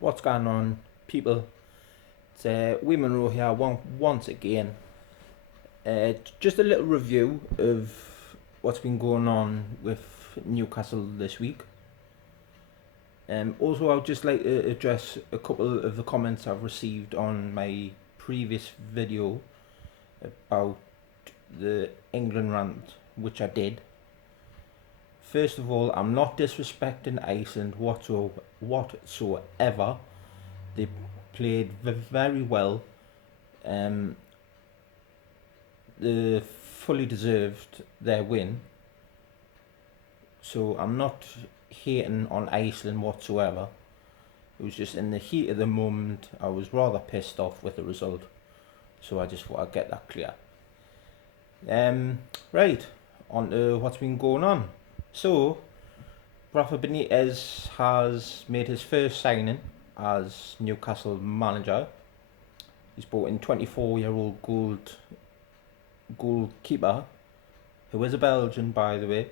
What's going on, people? It's Women Row here once again. Just a little review of what's been going on with Newcastle this week. Also, I would just like to address a couple of the comments I've received on my previous video about the England rant, which I did. First of all, I'm not disrespecting Iceland whatsoever. They played very well. They fully deserved their win. So I'm not hating on Iceland whatsoever. It was just in the heat of the moment, I was rather pissed off with the result. So I just thought I'd get that clear. Right, on to what's been going on. So, Rafa Benitez has made his first signing as Newcastle manager. He's brought in 24-year-old goalkeeper, who is a Belgian, by the way,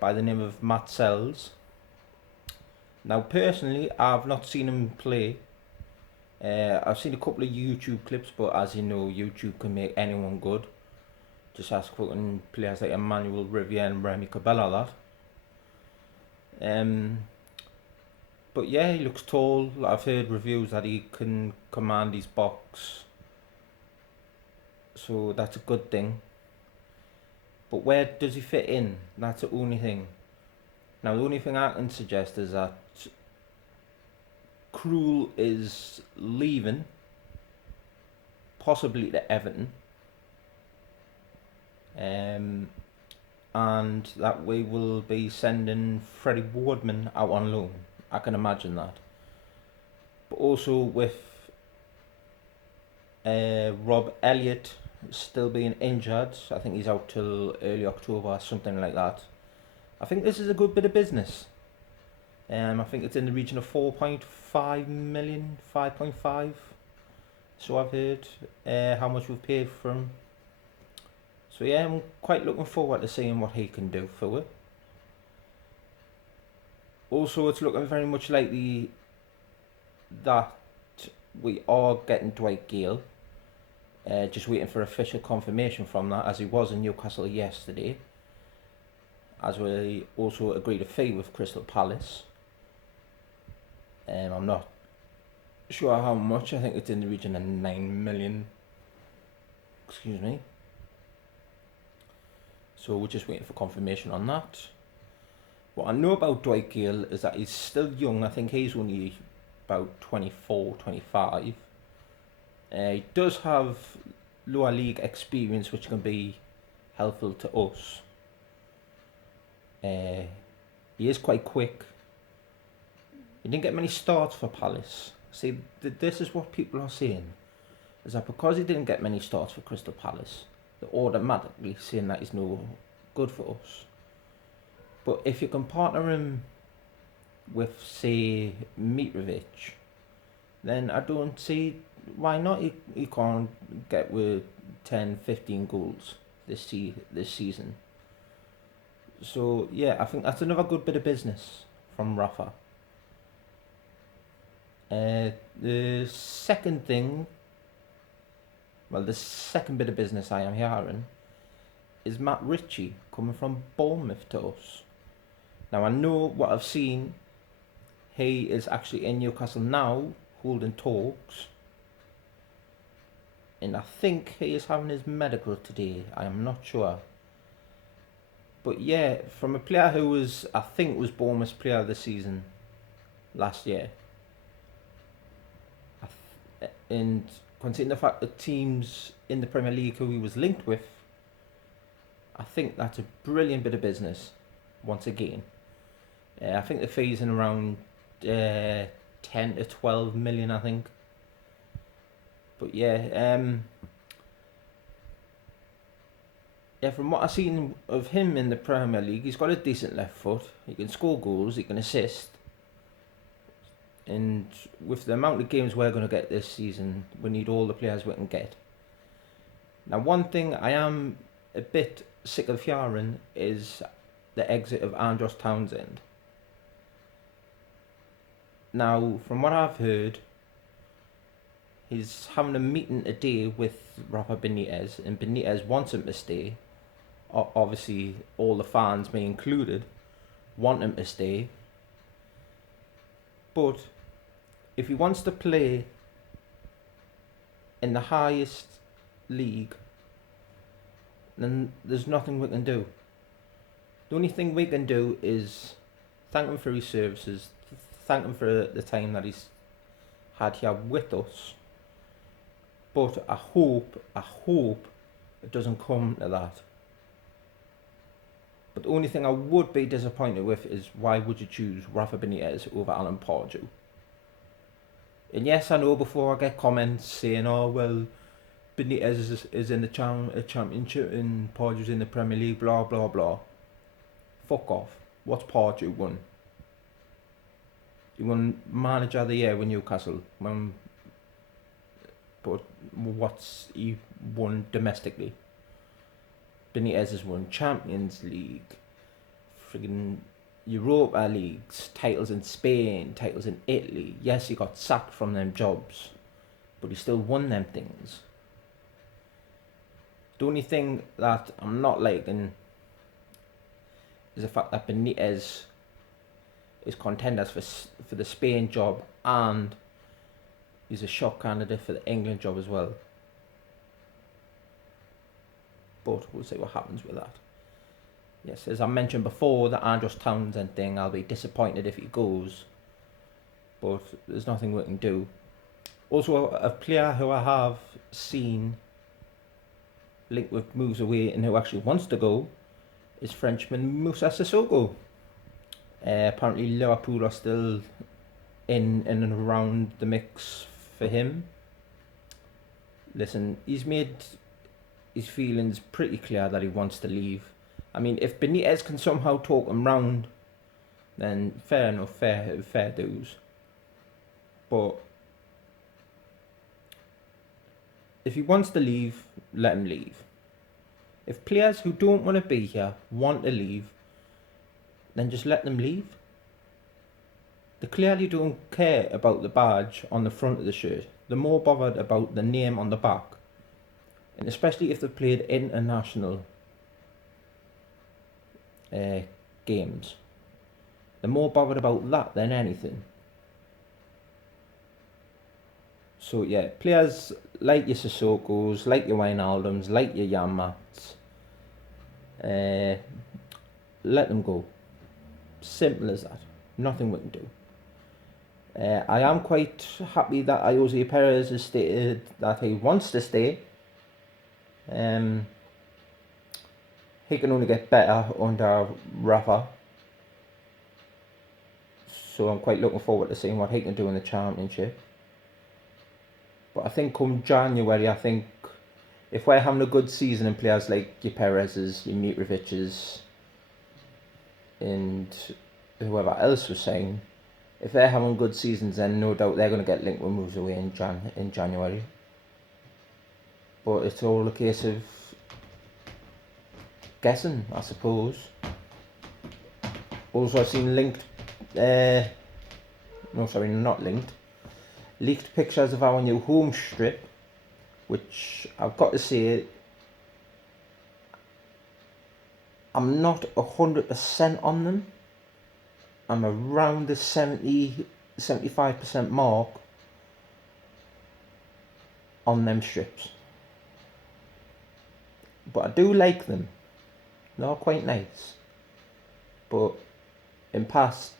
by the name of Matt Sells. Now, personally, I've not seen him play. I've seen a couple of YouTube clips, but as you know, YouTube can make anyone good. Just ask fucking players like Emmanuel Riviere and Remy Cabella that. But yeah, he looks tall. I've heard reviews that he can command his box, so that's a good thing. But where does he fit in? That's the only thing. Now, the only thing I can suggest is that Krul is leaving, possibly to Everton. And that we will be sending Freddie Boardman out on loan. I can imagine that. But also with Rob Elliott still being injured, I think he's out till early October, something like that. I think this is a good bit of business. I think it's in the region of 4.5 million, 5.5. So I've heard how much we've paid for him. So yeah, I'm quite looking forward to seeing what he can do for it. Also, it's looking very much likely that we are getting Dwight Gale. Just waiting for official confirmation from that, as he was in Newcastle yesterday. As we also agreed a fee with Crystal Palace. I'm not sure how much. I think it's in the region of 9 million. Excuse me. So we're just waiting for confirmation on that. What I know about Dwight Gale is that he's still young. I think he's only about 24, 25. He does have lower league experience, which can be helpful to us. He is quite quick. He didn't get many starts for Palace. See, this is what people are saying. Is that because he didn't get many starts for Crystal Palace, they're automatically saying that he's no good for us. But if you can partner him with, say, Mitrovic, then I don't see why not he can't get with 10, 15 goals this season. So yeah, I think that's another good bit of business from Rafa. The second bit of business I am hearing is Matt Ritchie coming from Bournemouth to us. Now, I know what I've seen. He is actually in Newcastle now, holding talks. And I think he is having his medical today. I am not sure. But yeah, from a player who was Bournemouth's player of the season last year. And considering the fact that teams in the Premier League who he was linked with, I think that's a brilliant bit of business, once again. I think the fee's in around 10 to 12 million, I think. But yeah, from what I've seen of him in the Premier League, he's got a decent left foot. He can score goals, he can assist. And with the amount of games we're going to get this season, we need all the players we can get. Now, one thing I am a bit sick of hearing is the exit of Andros Townsend. Now, from what I've heard, he's having a meeting today with Rafa Benitez, and Benitez wants him to stay. Obviously, all the fans, me included, want him to stay. But if he wants to play in the highest league, then there's nothing we can do. The only thing we can do is thank him for his services, thank him for the time that he's had here with us. But I hope it doesn't come to that. But the only thing I would be disappointed with is, why would you choose Rafa Benitez over Alan Pardew? And yes, I know before I get comments saying, oh well, Benitez is in the championship and Pardew's in the Premier League, blah blah blah. Fuck off. What's Pardew won? He won Manager of the Year with Newcastle. But what's he won domestically? Benitez has won Champions League, friggin' Europa Leagues, titles in Spain, titles in Italy. Yes, he got sacked from them jobs, but he still won them things. The only thing that I'm not liking is the fact that Benitez is contenders for the Spain job, and he's a shock candidate for the England job as well. But we'll see what happens with that. Yes, as I mentioned before, the Andros Townsend thing, I'll be disappointed if he goes, but there's nothing we can do. Also, a player who I have seen linked with moves away and who actually wants to go is Frenchman Moussa Sissoko. Apparently Liverpool are still in and around the mix for him. Listen, he's made his feelings pretty clear that he wants to leave. I mean, if Benitez can somehow talk him round, then fair enough, fair dues. But if he wants to leave, let him leave. If players who don't want to be here want to leave, then just let them leave. They clearly don't care about the badge on the front of the shirt. They're more bothered about the name on the back. And especially if they've played international games. They're more bothered about that than anything. So yeah, players like your Sissokos, like your Wijnaldums, like your Janmaats, let them go. Simple as that. Nothing we can do. I am quite happy that Jose Perez has stated that he wants to stay. He can only get better under Rafa. So I'm quite looking forward to seeing what he can do in the Championship. But I think come January, I think if we're having a good season and players like your Perez's, your Mitrovic's, and whoever else was saying, if they're having good seasons, then no doubt they're going to get linked with moves away in January. But it's all a case of guessing, I suppose. Also, I've seen leaked pictures of our new home strip, which I've got to say, I'm not 100% on them. I'm around the 75% mark on them strips. But I do like them. They're quite nice. But in past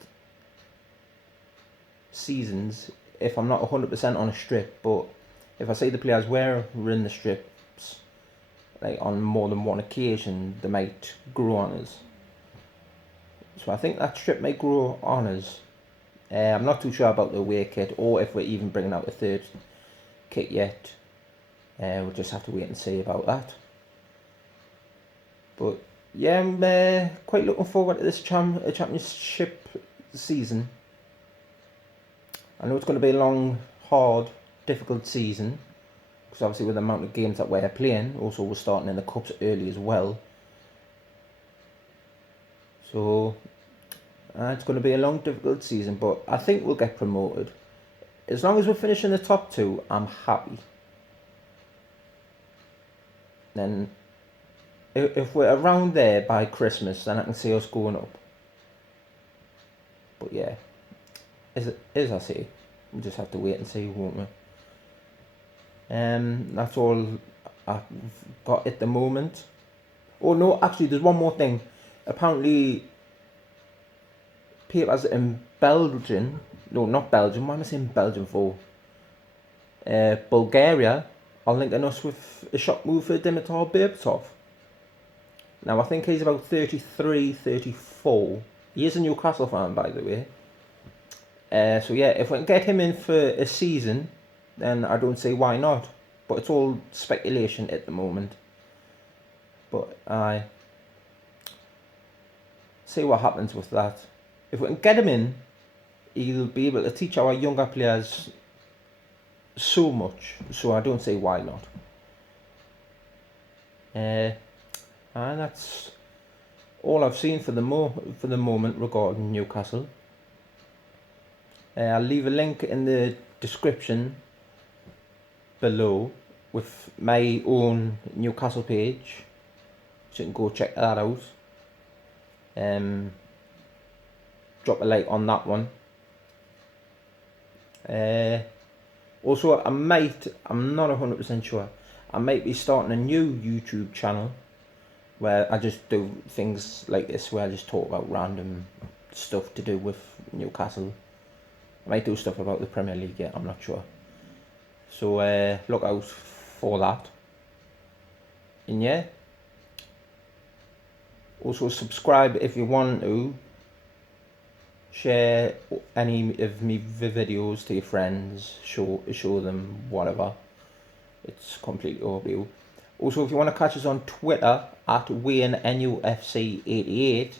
seasons, if I'm not 100% on a strip, but if I see the players wearing the strips, like on more than one occasion, they might grow on us. So I think that strip may grow on us. I'm not too sure about the away kit, or if we're even bringing out a third kit yet. We'll just have to wait and see about that. But yeah, I'm quite looking forward to this championship season. I know it's going to be a long, hard, difficult season, because obviously with the amount of games that we're playing, also we're starting in the cups early as well. So It's going to be a long, difficult season, but I think we'll get promoted. As long as we're finishing the top two, I'm happy. Then, if we're around there by Christmas, then I can see us going up. But yeah, as I say, we just have to wait and see, won't we? That's all I've got at the moment. Oh no, actually, there's one more thing. Apparently, papers in Belgium, no, not Belgium, why am I saying Belgium for? Bulgaria are linking us with a shot move for Dimitar Berbatov. Now, I think he's about 33, 34. He is a Newcastle fan, by the way. So yeah, if we can get him in for a season, then I don't see why not. But it's all speculation at the moment. But I see what happens with that. If we can get him in, he'll be able to teach our younger players so much. So I don't see why not. And that's all I've seen for the moment regarding Newcastle. I'll leave a link in the description below with my own Newcastle page, so you can go check that out. Drop a like on that one. Also, I'm not 100% sure, I might be starting a new YouTube channel where I just do things like this, where I just talk about random stuff to do with Newcastle. I might do stuff about the Premier League yet, I'm not sure. So look out for that. And yeah, also subscribe if you want to. Share any of me videos to your friends, show them whatever. It's completely up to you. Also, if you want to catch us on Twitter at Wayne NUFC 88.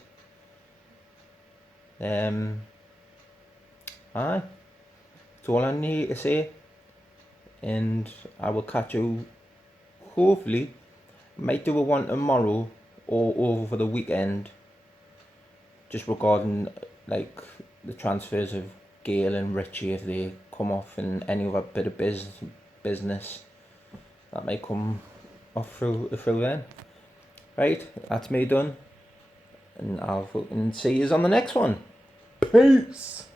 That's all I need to say, and I will catch you. Hopefully, might do a one tomorrow or over the weekend, just regarding like the transfers of Gale and Richie, if they come off, and any other bit of business that may come off through then. Right, that's me done, and I'll fucking see you on the next one. Peace.